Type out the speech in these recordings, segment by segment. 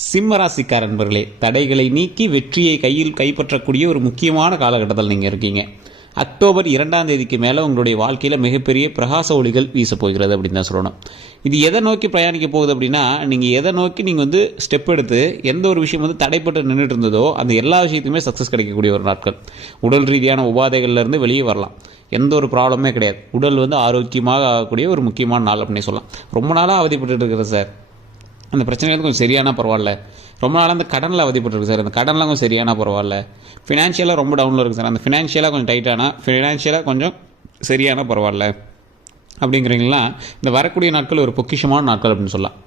சிம்மராசிக்கார நண்பர்களே, தடைகளை நீக்கி வெற்றியை கைப்பற்றக்கூடிய ஒரு முக்கியமான காலகட்டத்தில் நீங்கள் இருக்கீங்க. அக்டோபர் 2ஆம் தேதிக்கு மேலே உங்களுடைய வாழ்க்கையில் மிகப்பெரிய பிரகாச ஒளிகள் வீச போகிறது அப்படின்னு தான் சொல்லணும். இது எதை நோக்கி பிரயாணிக்க போகுது அப்படின்னா, நீங்கள் எதை நோக்கி நீங்கள் ஸ்டெப் எடுத்து எந்த ஒரு விஷயம் தடைப்பட்டு நின்றுட்டு இருந்ததோ அந்த எல்லா விஷயத்தையுமே சக்ஸஸ் கிடைக்கக்கூடிய ஒரு நாட்கள். உடல் ரீதியான உபாதைகள்லேருந்து வெளியே வரலாம். எந்த ஒரு ப்ராப்ளமே கிடையாது. உடல் ஆரோக்கியமாக ஆகக்கூடிய ஒரு முக்கியமான நாள் அப்படின்னு சொல்லலாம். ரொம்ப நாளாக அவதிப்பட்டு இருக்கிறது சார், அந்த பிரச்சனைகள் கொஞ்சம் சரியான பரவாயில்ல. ரொம்ப நாளாக அந்த கடனில் அவதிப்பட்டுருக்கு சார், அந்த கடன்லாம் கொஞ்சம் சரியான பரவாயில்ல. ஃபினான்ஷியலாக ரொம்ப டவுனில் இருக்குது சார், அந்த ஃபினான்ஷியலாக கொஞ்சம் டைட்டானா, ஃபினான்ஷியலாக கொஞ்சம் சரியான பரவாயில்ல அப்படிங்கிறீங்களா. இந்த வரக்கூடிய நாட்கள் ஒரு பொக்கிஷமான நாட்கள் அப்படின்னு சொல்லலாம்.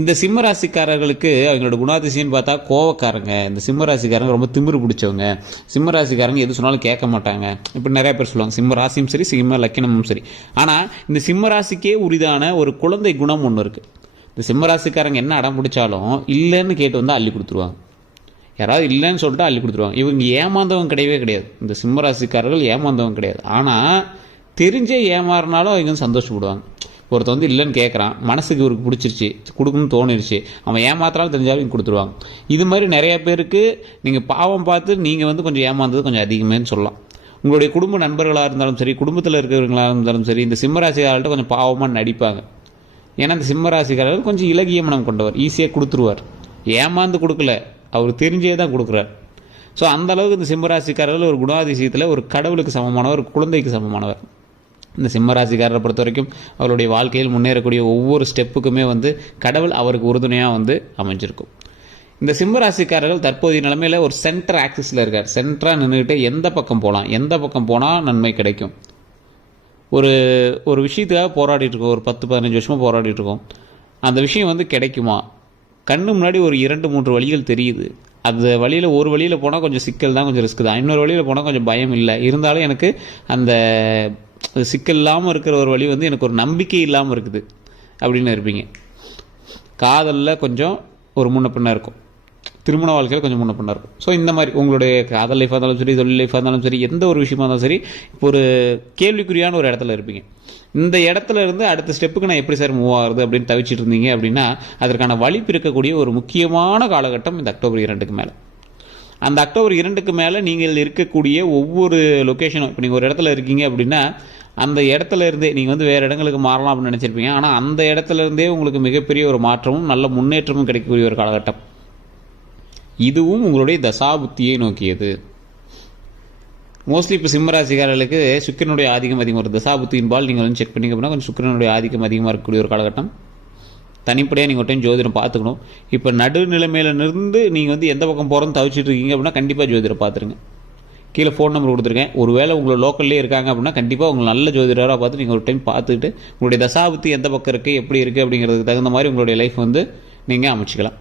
இந்த சிம்மராசிக்காரர்களுக்கு அவங்களோட குணாதிசயம்னு பார்த்தா கோவக்காரங்க. இந்த சிம்மராசிக்காரங்க ரொம்ப திமிரு பிடிச்சவங்க. சிம்மராசிக்காரங்க எது சொன்னாலும் கேட்க மாட்டாங்க. இப்படி நிறைய பேர் சொல்லுவாங்க. சிம்ம ராசியும் சரி, சிம்ம லக்கினமும் சரி. ஆனால் இந்த சிம்மராசிக்கே உரிதான ஒரு குழந்தை குணம் ஒன்று இருக்குது. இந்த சிம்மராசிக்காரங்க என்ன அடம் பிடிச்சாலும் இல்லைன்னு கேட்டு அள்ளி கொடுத்துருவாங்க. யாராவது இல்லைன்னு சொல்லிட்டு அள்ளி கொடுத்துருவாங்க. இவங்க ஏமாந்தவங்க கிடையவே கிடையாது. இந்த சிம்மராசிக்காரர்கள் ஏமாந்தவங்க கிடையாது. ஆனால் தெரிஞ்சே ஏமாறினாலும் அவங்க சந்தோஷப்படுவாங்க. ஒருத்தர் இல்லைன்னு கேட்குறான், மனசுக்கு இவருக்கு பிடிச்சிருச்சு, கொடுக்கணும்னு தோணிருச்சு, அவன் ஏமாத்தினாலும் தெரிஞ்சாலும் கொடுத்துருவாங்க. இது மாதிரி நிறைய பேருக்கு நீங்கள் பாவம் பார்த்து நீங்கள் கொஞ்சம் ஏமாந்தது கொஞ்சம் அதிகமேன்னு சொல்லலாம். உங்களுடைய குடும்ப நண்பர்களாக இருந்தாலும் சரி, குடும்பத்தில் இருக்கிறவங்களாக இருந்தாலும் சரி, இந்த சிம்மராசிக்காரர்கள்ட்ட கொஞ்சம் பாவமாக நடிப்பாங்க. ஏன்னா இந்த சிம்மராசிக்காரர்கள் கொஞ்சம் இலகிய மனம் கொண்டவர், ஈஸியாக கொடுத்துருவார். ஏமாந்து கொடுக்கல, அவர் தெரிஞ்சே தான் கொடுக்குறார். ஸோ அந்த அளவுக்கு இந்த சிம்மராசிக்காரர்கள் ஒரு குணாதிசயத்தில் ஒரு கடவுளுக்கு சமமானவர், ஒரு குழந்தைக்கு சமமானவர். இந்த சிம்மராசிக்காரரை பொறுத்த வரைக்கும் அவருடைய வாழ்க்கையில் முன்னேறக்கூடிய ஒவ்வொரு ஸ்டெப்புக்குமே கடவுள் அவருக்கு உறுதுணையாக அமைஞ்சிருக்கும். இந்த சிம்மராசிக்காரர்கள் தற்போதைய நிலைமையில் ஒரு சென்டர் ஆக்சிஸில் இருக்கார். சென்டராக நின்றுக்கிட்டு எந்த பக்கம் போகலாம், எந்த பக்கம் போனால் நன்மை கிடைக்கும், ஒரு விஷயத்துக்காக போராடிட்டு இருக்கோம். ஒரு 10-15 வருஷமாக போராடிட்டு இருக்கோம். அந்த விஷயம் கிடைக்குமா? கண்ணு முன்னாடி ஒரு 2-3 வழிகள் தெரியுது. அந்த வழியில் ஒரு வழியில் போனால் கொஞ்சம் சிக்கல் தான், கொஞ்சம் ரிஸ்க் தான். இன்னொரு வழியில் போனால் கொஞ்சம் பயம் இல்லை. இருந்தாலும் எனக்கு அந்த சிக்கல் இல்லாமல் இருக்கிற ஒரு வழி எனக்கு ஒரு நம்பிக்கை இல்லாமல் இருக்குது அப்படின்னு இருப்பீங்க. காதலில் கொஞ்சம் ஒரு முன்ன பின்ன இருக்கும். திருமண வாழ்க்கையில் கொஞ்சம் முன்ன பின்ன இருக்கும். ஸோ இந்த மாதிரி உங்களுடைய காதல் லைஃபாக இருந்தாலும் சரி, தொழில் லைஃபாக இருந்தாலும் சரி, எந்த ஒரு விஷயமா இருந்தாலும் சரி, இப்போ ஒரு கேள்விக்குறியான ஒரு இடத்துல இருப்பீங்க. இந்த இடத்துல இருந்து அடுத்த ஸ்டெப்புக்கு நான் எப்படி சார் மூவ் ஆகுறது அப்படின்னு தவிச்சிட்டு இருந்தீங்க அப்படின்னா, அதற்கான வழி பிறக்கக்கூடிய ஒரு முக்கியமான காலகட்டம் இந்த அக்டோபர் 2க்கு மேலே. அந்த அக்டோபர் 2க்கு மேலே நீங்கள் இருக்கக்கூடிய ஒவ்வொரு லொக்கேஷனும், இப்போ நீங்கள் ஒரு இடத்துல இருக்கீங்க அப்படின்னா அந்த இடத்துல இருந்தே நீங்கள் வேறு இடங்களுக்கு மாறலாம் அப்படின்னு நினச்சிருப்பீங்க. ஆனால் அந்த இடத்துல இருந்தே உங்களுக்கு மிகப்பெரிய ஒரு மாற்றமும் நல்ல முன்னேற்றமும் கிடைக்கக்கூடிய ஒரு காலகட்டம். இதுவும் உங்களுடைய தசாபுத்தியை நோக்கியது. மோஸ்ட்லி இப்போ சிம்மராசிக்காரர்களுக்கு சுக்கிரனுடைய ஆதிக்கம் அதிகமாக இருக்கும். தசாபுத்தியின்பால் நீங்கள் செக் பண்ணிங்க அப்படின்னா கொஞ்சம் சுக்கிரனுடைய ஆதிக்கம் அதிகமாக இருக்கக்கூடிய ஒரு காலகட்டம். தனிப்படையாக நீங்கள் ஒரு டைம் ஜோதிடம் பார்த்துக்கணும். இப்போ நடுநிலைமையில இருந்து நீங்கள் எந்த பக்கம் போகிறோன்னு தவிச்சிட்டு இருக்கீங்க அப்படின்னா கண்டிப்பாக ஜோதிடம் பார்த்துருங்க. கீழே ஃபோன் நம்பர் கொடுத்துருக்கேன். ஒரு வேளை உங்களை லோக்கல்லே இருக்காங்க அப்படின்னா கண்டிப்பாக உங்களை நல்ல ஜோதிடராக பார்த்து நீங்கள் ஒரு டைம் பார்த்துக்கிட்டு உங்களுடைய தசாபுத்தி எந்த பக்கம் இருக்குது, எப்படி இருக்குது அப்படிங்கிறதுக்கு தகுந்த மாதிரி உங்களுடைய லைஃப் நீங்கள் அமைச்சிக்கலாம்.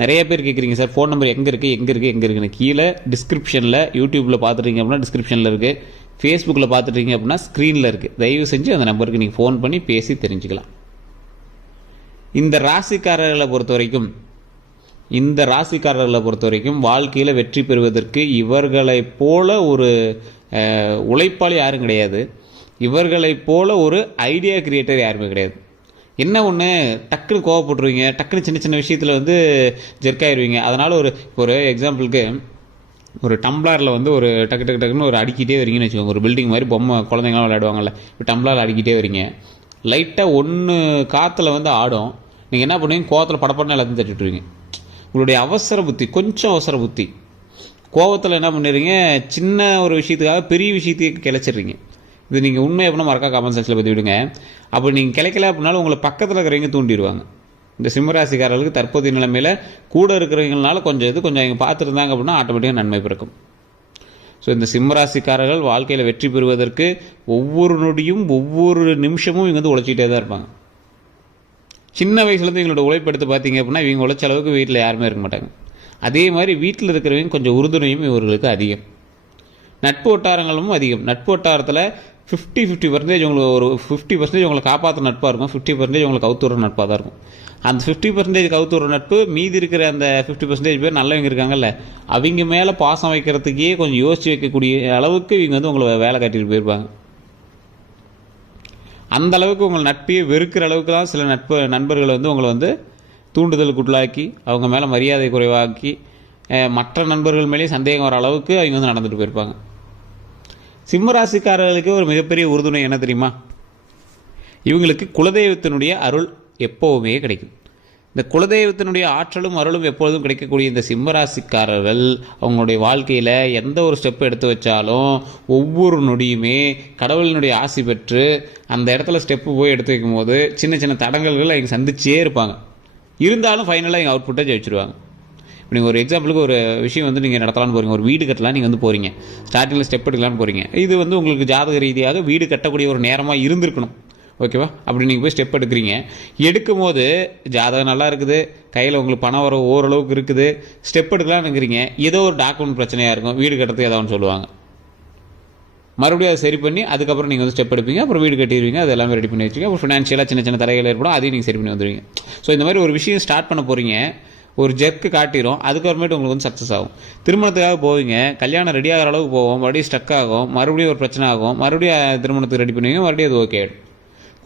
நிறைய பேர் கேட்குறீங்க சார், ஃபோன் நம்பர் எங்கே இருக்குன்னு. கீழே டிஸ்கிரிப்ஷனில், யூடியூப்பில் பார்த்துட்டீங்க அப்படின்னா டிஸ்கிரிப்ஷனில் இருக்குது, ஃபேஸ்புக்கில் பார்த்துட்டீங்க அப்படின்னா ஸ்க்ரீனில் இருக்குது. தயவு செஞ்சு அந்த நம்பருக்கு நீங்கள் ஃபோன் பண்ணி பேசி தெரிஞ்சுக்கலாம். இந்த ராசிக்காரர்களை பொறுத்த வரைக்கும் வாழ்க்கையில் வெற்றி பெறுவதற்கு இவர்களைப் போல ஒரு உழைப்பாளி யாரும் கிடையாது. இவர்களைப் போல ஒரு ஐடியா கிரியேட்டர் யாருமே கிடையாது. என்ன ஒன்று, டக்குன்னு கோவப்பட்டுருவீங்க, டக்குன்னு சின்ன சின்ன விஷயத்தில் ஜெர்க்காயிருவீங்க. அதனால் ஒரு எக்ஸாம்பிளுக்கு ஒரு டம்ளரில் ஒரு டக்குன்னு ஒரு அடிக்கிட்டே வரீங்கன்னு வச்சுக்கோங்க. ஒரு பில்டிங் மாதிரி பொம்மை குழந்தைங்களாம் விளையாடுவாங்கல்ல, இப்போ டம்ளரில் அடிக்கிட்டே வரீங்க. லைட்டாக ஒன்று காற்றுல ஆடும். நீங்கள் என்ன பண்ணுவீங்க, கோவத்தில் படப்படன்னு எல்லாத்தையும் தட்டிட்டுருவீங்க. உங்களுடைய கொஞ்சம் அவசர புத்தி கோவத்தில் என்ன பண்ணிடுறீங்க, சின்ன ஒரு விஷயத்துக்காக பெரிய விஷயத்தையும் கிளச்சிடுறீங்க. இது நீங்கள் உண்மை எப்படின்னா மறக்கா கமெண்ட் செக்ஷனில் பற்றி விடுங்க. அப்போ நீங்கள் கிடைக்கல அப்படின்னாலும் உங்களை பக்கத்தில் இருக்கிறவங்க தூண்டிடுவாங்க. இந்த சிம்மராசிக்காரர்களுக்கு தற்போதைய நிலைமையில் கூட இருக்கிறவங்களால கொஞ்சம் அவங்க பார்த்துருந்தாங்க அப்படின்னா ஆட்டோமேட்டிக்காக நன்மை பிறக்கும். ஸோ இந்த சிம்மராசிக்காரர்கள் வாழ்க்கையில் வெற்றி பெறுவதற்கு ஒவ்வொரு நொடியும் ஒவ்வொரு நிமிஷமும் இவங்க உழைச்சிக்கிட்டே தான் இருப்பாங்க. சின்ன வயசுலேருந்து இவங்களோட உழைப்படுத்து பார்த்தீங்க அப்படின்னா இவங்க உழைச்ச அளவுக்கு வீட்டில் யாருமே இருக்க மாட்டாங்க. அதே மாதிரி வீட்டில் இருக்கிறவங்க கொஞ்சம் உறுதுணையும் இவர்களுக்கு அதிகம். நட்பு வட்டாரங்களும் அதிகம். நட்பு வட்டாரத்தில் 50% உங்களுக்கு ஒரு 50% உங்களை காப்பாற்ற நட்பாக இருக்கும், 50% உங்களுக்கு கவுத்துற நட்பாக தான் இருக்கும். அந்த 50% கவுத்துற நட்பு, மீதி இருக்கிற அந்த 50% பேர் நல்லவங்க இருக்காங்கல்ல, அவங்க மேலே பாசம் வைக்கிறதுக்கே கொஞ்சம் யோசித்து வைக்கக்கூடிய அளவுக்கு இவங்க உங்களை வேலை காட்டிட்டு போயிருப்பாங்க. அந்த அளவுக்கு உங்கள் நட்பையே வெறுக்கிற அளவுக்கு தான் சில நண்பர்கள் உங்களை தூண்டுதலுக்குள்ளாக்கி அவங்க மேலே மரியாதை குறைவாக்கி மற்ற நண்பர்கள் மேலேயும் சந்தேகம் வர அளவுக்கு அவங்க வந்து நடந்துட்டு போயிருப்பாங்க. சிம்மராசிக்காரர்களுக்கு ஒரு மிகப்பெரிய உறுதுணை என்ன தெரியுமா? இவங்களுக்கு குலதெய்வத்தினுடைய அருள் எப்போவுமே கிடைக்கும். இந்த குலதெய்வத்தினுடைய ஆற்றலும் அருளும் எப்பொழுதும் கிடைக்கக்கூடிய இந்த சிம்மராசிக்காரர்கள் அவங்களுடைய வாழ்க்கையில் எந்த ஒரு ஸ்டெப் எடுத்து வச்சாலும் ஒவ்வொரு நொடியுமே கடவுளினுடைய ஆசி பெற்று அந்த இடத்துல ஸ்டெப்பு போய் எடுத்து வைக்கும் போது சின்ன சின்ன தடங்கல்கள் அவங்க சந்திச்சே இருப்பாங்க. இருந்தாலும் ஃபைனலாக அவங்க அவுட்புட்டை ஜெயிச்சிருவாங்க. இப்போ நீங்கள் ஒரு எக்ஸாம்பிளுக்கு ஒரு விஷயம் வந்து நீங்கள் நடத்தலான்னு போகிறீங்க, ஒரு வீடு கட்டலாம் நீங்கள் வந்து போகிறீங்க, ஸ்டார்டிங்கில் ஸ்டெப் எடுக்கலான்னு போகிறீங்க. இது வந்து உங்களுக்கு ஜாதக ரீதியாக வீடு கட்டக்கூடிய ஒரு நேரமாக இருந்திருக்கணும், ஓகேவா? அப்படி நீங்கள் போய் ஸ்டெப் எடுக்கிறீங்க. எடுக்கும் போது ஜாதகம் நல்லா இருக்குது, கையில் உங்களுக்கு பணம் வர ஓரளவுக்கு இருக்குது, ஸ்டெப் எடுக்கலான்னு இருக்கிறீங்க, ஏதோ ஒரு டாக்குமெண்ட் பிரச்சனையாக இருக்கும், வீடு கட்டுறதுக்கு ஏதாவது சொல்லுவாங்க. மறுபடியும் அதை சரி பண்ணி அதுக்கப்புறம் நீங்கள் வந்து ஸ்டெப் எடுப்பீங்க, அப்புறம் வீடு கட்டிடுவீங்க, அது எல்லாமே ரெடி பண்ணி வச்சுங்க. அப்புறம் ஃபினான்ஷியலாக சின்ன சின்ன தடைகள் ஏற்படும், அதையும் நீங்கள் சரி பண்ணி வந்துடுவீங்க. ஸோ இந்த மாதிரி ஒரு விஷயம் ஸ்டார்ட் பண்ண போகிறீங்க, ஒரு ஜெர்க்கு காட்டிடும், அதுக்கப்புறமேட்டு உங்களுக்கு வந்து சக்ஸஸ் ஆகும். திருமணத்துக்காக போவீங்க, கல்யாணம் ரெடி ஆகிற அளவுக்கு போவோம், மறுபடியும் ஸ்டக் ஆகும், மறுபடியும் ஒரு பிரச்சனை ஆகும், மறுபடியும் திருமணத்துக்கு ரெடி பண்ணுவீங்க, மறுபடியும் அது ஓகே ஆகிடும்.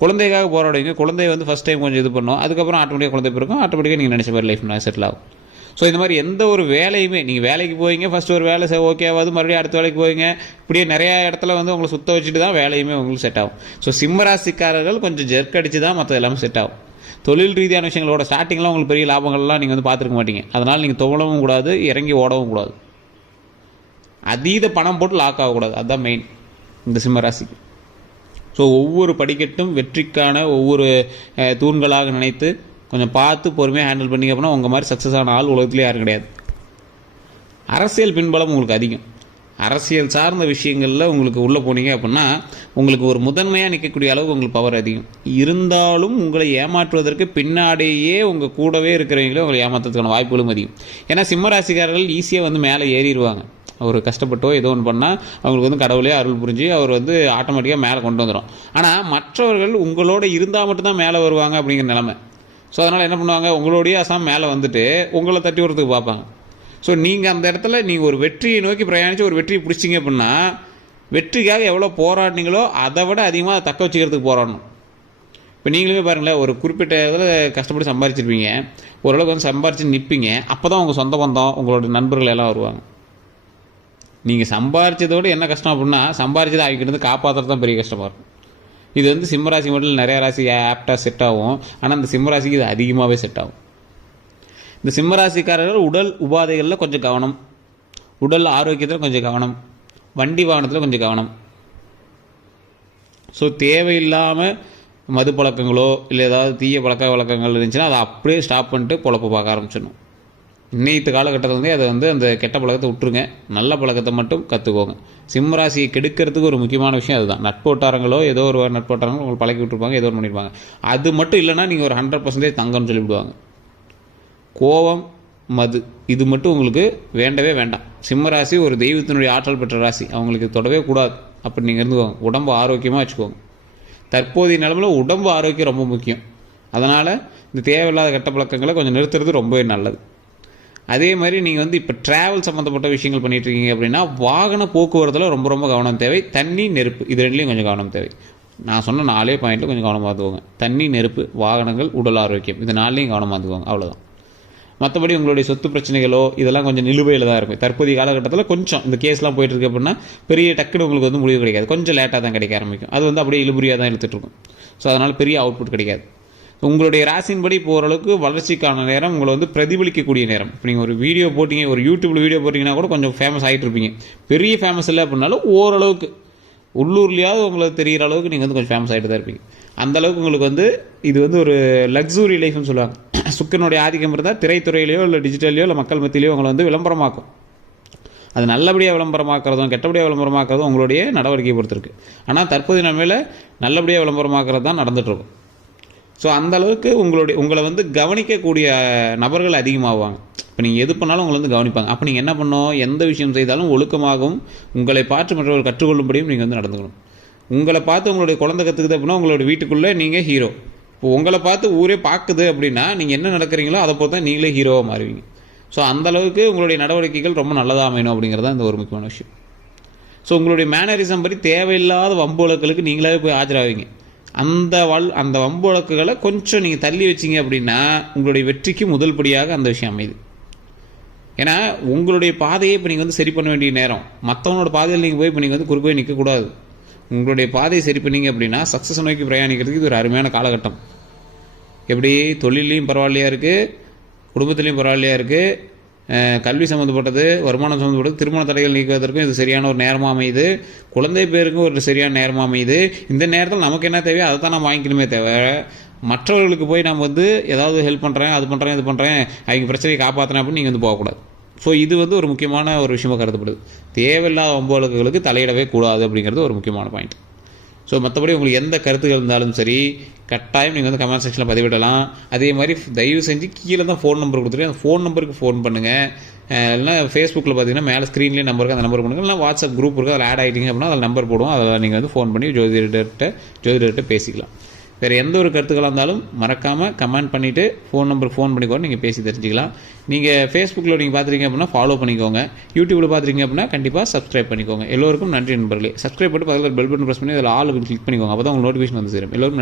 குழந்தைக்காக போராடுவீங்க, குழந்தை வந்து ஃபஸ்ட் டைம் கொஞ்சம் இது பண்ணும், அதுக்கப்புறம் ஆட்டோமேட்டிக்காக குழந்தை பிறக்கும், ஆட்டோமேட்டிக்காக நீங்கள் நினச்ச மாதிரி லைஃப் செட்டில் ஆகும். ஸோ இந்த மாதிரி எந்த ஒரு வேலையுமே நீங்கள் வேலைக்கு போவீங்க, ஃபஸ்ட்டு ஒரு வேலை ஓகே ஆகாது, மறுபடியும் அடுத்த வேலைக்கு போவீங்க, இப்படியே நிறையா இடத்துல வந்து உங்களை சுத்த வச்சுட்டு தான் வேலையுமே உங்களுக்கு செட் ஆகும். ஸோ சிம்மராசிக்காரர்கள் கொஞ்சம் ஜெர்க் அடித்து தான் மற்ற எல்லாமே செட் ஆகும். தொழில் ரீதியான விஷயங்களோட ஸ்டார்டிங்லாம் உங்களுக்கு பெரிய லாபங்கள்லாம் நீங்கள் வந்து பார்த்துருக்க மாட்டீங்க. அதனால் நீங்கள் துவளவும் கூடாது, இறங்கி ஓடவும் கூடாது, அதீத பணம் போட்டு லாக் ஆகக்கூடாது. அதுதான் மெயின் இந்த சிம்மராசிக்கு. ஸோ ஒவ்வொரு படிக்கட்டும் வெற்றிக்கான ஒவ்வொரு தூண்களாக நினைத்து கொஞ்சம் பார்த்து பொறுமையாக ஹேண்டில் பண்ணிங்க அப்படின்னா உங்கள் மாதிரி சக்ஸஸ் ஆன ஆள் உலகத்துலேயே யாரும் கிடையாது. அரசியல் பின்பலம் உங்களுக்கு அதிகம். அரசியல் சார்ந்த விஷயங்களில் உங்களுக்கு உள்ளே போனீங்க அப்படின்னா உங்களுக்கு ஒரு முதன்மையாக நிற்கக்கூடிய அளவுக்கு உங்களுக்கு பவர் அதிகம். இருந்தாலும் உங்களை ஏமாற்றுவதற்கு பின்னாடியே உங்கள் கூடவே இருக்கிறவங்களே உங்களை ஏமாற்றுறதுக்கான வாய்ப்புகளும் அதிகம். ஏன்னா சிம்மராசிக்காரர்கள் ஈஸியாக வந்து மேலே ஏறிடுவாங்க. அவர் கஷ்டப்பட்டோ ஏதோ ஒன்று பண்ணால் அவங்களுக்கு வந்து கடவுளே அருள் புரிஞ்சு அவர் வந்து ஆட்டோமேட்டிக்காக மேலே கொண்டு வந்துடும். ஆனால் மற்றவர்கள் உங்களோட இருந்தால் மட்டும்தான் மேலே வருவாங்க அப்படிங்கிற நிலைமை. ஸோ அதனால் என்ன பண்ணுவாங்க, உங்களோடைய அசாம் மேலே வந்துட்டு உங்களை தட்டி வரத்துக்கு பார்ப்பாங்க. ஸோ நீங்கள் அந்த இடத்துல நீங்கள் ஒரு வெற்றியை நோக்கி பிரயாணித்து ஒரு வெற்றியை பிடிச்சிங்க அப்படின்னா வெற்றிக்காக எவ்வளோ போராடினீங்களோ அதை விட அதிகமாக தக்க வச்சுக்கிறதுக்கு போராடணும். இப்போ நீங்களுமே பாருங்களேன், ஒரு குறிப்பிட்ட இதில் கஷ்டப்பட்டு சம்பாரிச்சிருப்பீங்க, ஓரளவுக்கு வந்து சம்பாரிச்சு நிற்பீங்க, அப்போ தான் உங்கள் சொந்த பந்தம் உங்களோட நண்பர்கள் எல்லாம் வருவாங்க. நீங்கள் சம்பாரிச்சதோடு என்ன கஷ்டம் அப்படின்னா சம்பாரிச்சதை அவங்கிட்ட காப்பாற்றுறது தான் பெரிய கஷ்டமாக இருக்கும். இது வந்து சிம்மராசி மட்டும் நிறையா ராசி ஆப்டாக செட் ஆகும், ஆனால் இந்த சிம்மராசிக்கு இது அதிகமாகவே செட் ஆகும். இந்த சிம்மராசிக்காரர்கள் உடல் உபாதைகளில் கொஞ்சம் கவனம், உடல் ஆரோக்கியத்தில் கொஞ்சம் கவனம், வண்டி வாகனத்தில் கொஞ்சம் கவனம். ஸோ தேவையில்லாமல் மது பழக்கங்களோ இல்லை ஏதாவது தீய பழக்க வழக்கங்கள் இருந்துச்சுன்னா அதை அப்படியே ஸ்டாப் பண்ணிட்டு பொழப்பு பார்க்க ஆரம்பிச்சிடணும். இன்னைத்து காலகட்டத்தில் வந்து அதை வந்து அந்த கெட்ட பழக்கத்தை விட்டுருங்க, நல்ல பழக்கத்தை மட்டும் கற்றுக்கோங்க. சிம்மராசியை கெடுக்கிறதுக்கு ஒரு முக்கியமான விஷயம் அதுதான். நட்போட்டாரங்களோ ஏதோ ஒரு நட்போட்டாரங்களோ உங்களுக்கு பழக்கி விட்டுருப்பாங்க, ஏதோ ஒரு பண்ணியிருப்பாங்க. அது மட்டும் இல்லைன்னா நீங்கள் ஒரு 100% தங்கம்னு சொல்லிவிடுவாங்க. கோபம், மது இது மட்டும் உங்களுக்கு வேண்டவே வேண்டாம். சிம்மராசி ஒரு தெய்வத்தினுடைய ஆற்றல் பெற்ற ராசி, அவங்களுக்கு தொடவே கூடாது. அப்படி நீங்கள் இருந்துக்கோங்க. உடம்பு ஆரோக்கியமாக வச்சுக்கோங்க. தற்போதைய நிலமையில் உடம்பு ஆரோக்கியம் ரொம்ப முக்கியம். அதனால் இந்த தேவையில்லாத கெட்ட பழக்கங்களை கொஞ்சம் நிறுத்துறது ரொம்பவே நல்லது. அதே மாதிரி நீங்கள் வந்து இப்போ ட்ராவல் சம்மந்தப்பட்ட விஷயங்கள் பண்ணிகிட்ருக்கீங்க அப்படின்னா வாகன போக்குவரத்தில் ரொம்ப ரொம்ப கவனம் தேவை. தண்ணி, நெருப்பு இது ரெண்டுலேயும் கொஞ்சம் கவனம் தேவை. நான் சொன்ன 4 பாயிண்ட்டில் கொஞ்சம் கவனமாக பார்த்துக்கோங்க. தண்ணி, நெருப்பு, வாகனங்கள், உடல் ஆரோக்கியம் இது 4லையும் கவனமாக பார்த்துக்கோங்க. அவ்வளோதான். மற்றபடி உங்களுடைய சொத்து பிரச்சனைகளோ இதெல்லாம் கொஞ்சம் நிலுவையில் தான் இருக்கும். தற்போதைய காலகட்டத்தில் கொஞ்சம் இந்த கேஸ்லாம் போயிட்டுருக்கு அப்படின்னா பெரிய டக்குனு உங்களுக்கு வந்து முடிவு கிடைக்காது, கொஞ்சம் லேட்டாக தான் கிடைக்க ஆரம்பிக்கும். அது வந்து அப்படியே இழுபறியாக தான் இழுத்துட்ருக்கும். ஸோ அதனால் பெரிய அவுட்புட் கிடைக்காது. உங்களுடைய ராசின்படி போகிறளவுக்கு வளர்ச்சிக்கான நேரம் உங்களை வந்து பிரதிபலிக்கக்கூடிய நேரம். இப்போ நீங்கள் ஒரு வீடியோ போட்டிங்க, ஒரு யூடியூப்பில் வீடியோ போட்டிங்கன்னா கூட கொஞ்சம் ஃபேமஸ் ஆகிட்டு இருப்பீங்க. பெரிய ஃபேமஸ் இல்லை அப்படின்னாலும் ஓரளவுக்கு உள்ளூர்லையாவது உங்களுக்கு தெரிகிற அளவுக்கு நீங்கள் வந்து கொஞ்சம் ஃபேமஸ் ஆகிட்டு தான் இருப்பீங்க. அந்தளவுக்கு உங்களுக்கு வந்து இது வந்து ஒரு லக்ஸுரி லைஃப்னு சொல்லுவாங்க. சுக்கரனுடைய ஆதிக்கம் இருந்தால் திரைத்துறையிலையோ இல்லை டிஜிட்டல்லையோ இல்லை மக்கள் மத்தியிலையோ உங்களை வந்து விளம்பரமாக்கும். அது நல்லபடியாக விளம்பரமாக்குறதும் கெட்டபடியாக விளம்பரமாக்குறதும் உங்களுடைய நடவடிக்கையை பொறுத்திருக்கு. ஆனால் தற்போதைய நிலைமையில் நல்லபடியாக விளம்பரமாக்குறது தான் நடந்துகிட்ருக்கும். ஸோ அந்தளவுக்கு உங்களை வந்து கவனிக்கக்கூடிய நபர்கள் அதிகமாகுவாங்க. இப்போ நீங்கள் எது பண்ணாலும் உங்களை வந்து கவனிப்பாங்க. அப்போ நீங்கள் என்ன பண்ணணும், எந்த விஷயம் செய்தாலும் ஒழுக்கமாகவும் உங்களை பார்த்து மற்றவர்கள் கற்றுக்கொள்ளும்படியும் நீங்கள் வந்து நடந்துக்கணும். உங்களை பார்த்து உங்களுடைய குழந்தை கற்றுக்குது அப்படின்னா உங்களோட வீட்டுக்குள்ளே நீங்கள் ஹீரோ. இப்போ உங்களை பார்த்து ஊரே பார்க்குது அப்படின்னா நீங்கள் என்ன நடக்கிறீங்களோ அதை பொறுத்து தான் நீங்களே ஹீரோவாக மாறுவீங்க. ஸோ அந்தளவுக்கு உங்களுடைய நடவடிக்கைகள் ரொம்ப நல்லதாக அமையணும் அப்படிங்கிறது தான் இந்த ஒரு முக்கியமான விஷயம். ஸோ உங்களுடைய மேனரிசம் படி தேவையில்லாத வம்பு வழக்குகளுக்கு நீங்களாவே போய் ஆஜராவீங்க. அந்த வம்பு வழக்குகளை கொஞ்சம் நீங்கள் தள்ளி வச்சிங்க அப்படின்னா உங்களுடைய வெற்றிக்கு முதல் படியாக அந்த விஷயம் அமையுது. ஏன்னா உங்களுடைய பாதையை இப்போ நீங்கள் சரி பண்ண வேண்டிய நேரம். மற்றவனோட பாதையில் நீங்கள் போய் இப்போ நீங்கள் குறுக்க போய் நிற்கக்கூடாது. உங்களுடைய பாதையை சரி பண்ணீங்க அப்படின்னா சக்ஸஸ் நோக்கி பிரயாணிக்கிறதுக்கு இது ஒரு அருமையான காலகட்டம். எப்படி தொழிலையும் பரவாயில்லையா இருக்குது, குடும்பத்திலையும் பரவாயில்லையா இருக்குது, கல்வி சம்மந்தப்பட்டது, வருமானம் சம்மந்தப்பட்டது, திருமண தடைகள் நீக்குவதற்கும் இது சரியான ஒரு நேரமாக அமையுது. குழந்தை பேருக்கும் ஒரு சரியான நேரமாக அமையுது. இந்த நேரத்தில் நமக்கு என்ன தேவையோ அதை தான் நம்ம வாங்கிக்கணுமே தவிர மற்றவர்களுக்கு போய் நம்ம ஏதாவது ஹெல்ப் பண்ணுறேன், அது பண்ணுறேன், இது பண்ணுறேன், அவங்க பிரச்சனையை காப்பாற்றுறேன் அப்படின்னு நீங்கள் போகக்கூடாது. ஸோ இது ஒரு முக்கியமான ஒரு விஷயமாக கருதப்படுது. தேவையில்லாத வம்பு வழக்குகளுக்கு தலையிடவே கூடாது அப்படிங்கிறது ஒரு முக்கியமான பாயிண்ட். ஸோ மற்றபடி உங்களுக்கு எந்த கருத்துக்கள் இருந்தாலும் சரி கட்டாயம் நீங்கள் கமெண்ட் செக்ஷனில் பதிவிடலாம். அதே மாதிரி தயவு செஞ்சு கீழே தான் ஃபோன் நம்பர் கொடுத்துருக்கேன், அந்த ஃபோன் நம்பருக்கு ஃபோன் பண்ணுங்கள். இல்லைனா ஃபேஸ்புக்கில் பார்த்தீங்கன்னா மேலே ஸ்க்ரீன்லேயே நம்பருக்கு அந்த நம்பர் பண்ணுங்கள். இல்லை வாட்ஸ்அப் குரூப் இருக்குது, அதில் ஆட் ஆகிட்டிங்க அப்படின்னா அதில் நம்பர் போடுவோம். அதில் நீங்கள் ஃபோன் பண்ணி ஜோதிடர்கிட்ட பேசிக்கலாம். வேறு எந்த ஒரு கருத்துக்களாக இருந்தாலும் மறக்காமல் கமெண்ட் பண்ணிவிட்டு ஃபோன் பண்ணி கூட நீங்கள் பேசி தெரிஞ்சுக்கலாம். நீங்கள் ஃபேஸ்புக்கில் நீங்கள் பார்த்துருக்கீங்க அப்படின்னா ஃபாலோ பண்ணிக்கோங்க. யூடியூப்பில் பார்த்துருக்கீங்க அப்படின்னா கண்டிப்பாக சப்ஸ்கிரைப் பண்ணிக்கோங்க. எல்லோருக்கும் நன்றி நண்பர்களே. சப்ஸ்கிரைப் பண்ணிட்டு பக்கத்தில் பெல் பட்டன் ப்ரெஸ் பண்ணி அதில் ஆல் கிளிக் பண்ணிக்கோங்க. அப்போ தான் உங்களுக்கு நோட்டிஃபிகேஷன் வந்து சேரும். எல்லோரும்